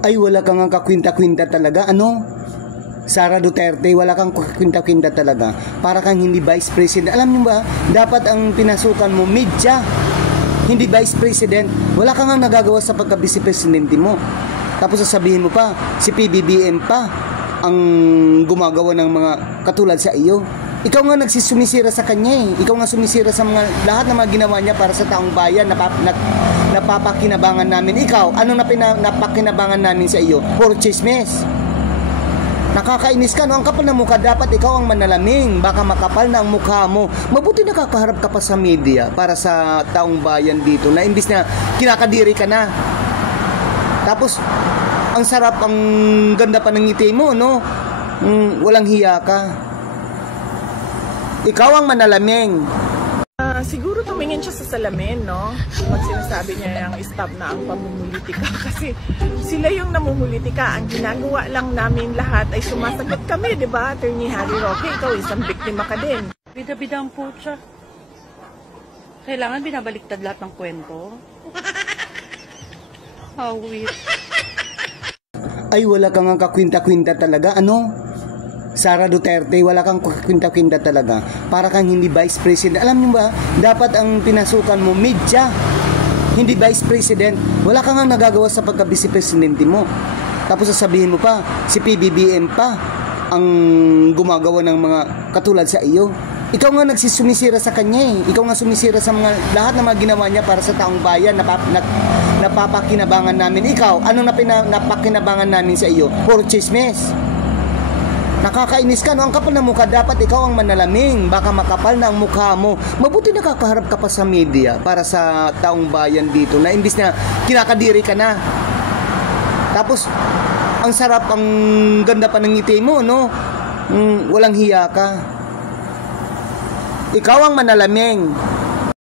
Ay, wala kang kakwinta-kwinta talaga, ano? Sara Duterte, wala kang kakwinta-kwinta talaga. Para kang hindi vice president. Alam niyo ba, dapat ang pinasukan mo, media, hindi vice president. Wala kang nagagawa sa pagka-vice presidente mo. Tapos sasabihin mo pa, si PBBM pa ang gumagawa ng mga katulad sa iyo. Ikaw nga nagsisumisira sa kanya eh. Ikaw nga sumisira sa mga lahat ng mga ginawa niya para sa taong bayan. Napapakinabangan namin. Ikaw, anong napakinabangan namin sa iyo? Puro chismis. Nakakainis ka, no? Ang kapal ng mukha, dapat ikaw ang manalaming. Baka makapal na ang mukha mo. Mabuti nakakaharap ka pa sa media para sa taong bayan dito na imbis na kinakadiri ka na. Tapos, ang sarap, ang ganda pa ng ngiti mo, no? Walang hiya ka. Ikaw ang manalaming. Siguro tumingin siya sa salamin, no? Pag sinasabi niya yung stop na ang pamumulitika. Kasi sila yung namumulitika. Ang ginagawa lang namin lahat ay sumasagot kami, di ba? Attorney Harry Roque, ikaw isang biktima ka din. Bida-bida ang putya. Kailangan binabaliktad lahat ng kwento. How weird. Ay, wala kang kakwinta-kwinta talaga, ano? Sara Duterte, wala kang kakwinta-kwinta talaga. Para kang hindi vice president. Alam niyo ba, dapat ang pinasukan mo, media, hindi vice president. Wala kang nagagawa sa pagka-vice presidente mo. Tapos sasabihin mo pa, si PBBM pa ang gumagawa ng mga katulad sa iyo. Ikaw nga nagsisumisira sa kanya eh. Ikaw nga sumisira sa mga lahat ng mga ginawa niya para sa taong bayan. Napapakinabangan namin. Ikaw, anong napakinabangan namin sa iyo? Puro chismis. Nakakainis ka, no? Ang kapal ng mukha, dapat ikaw ang manalaming. Baka makapal na ang mukha mo. Mabuti nakakaharap ka pa sa media para sa taong bayan dito na imbis na kinakadiri ka na. Tapos, ang sarap, ang ganda pa ng ngiti mo, no? Walang hiya ka. Ikaw ang manalaming.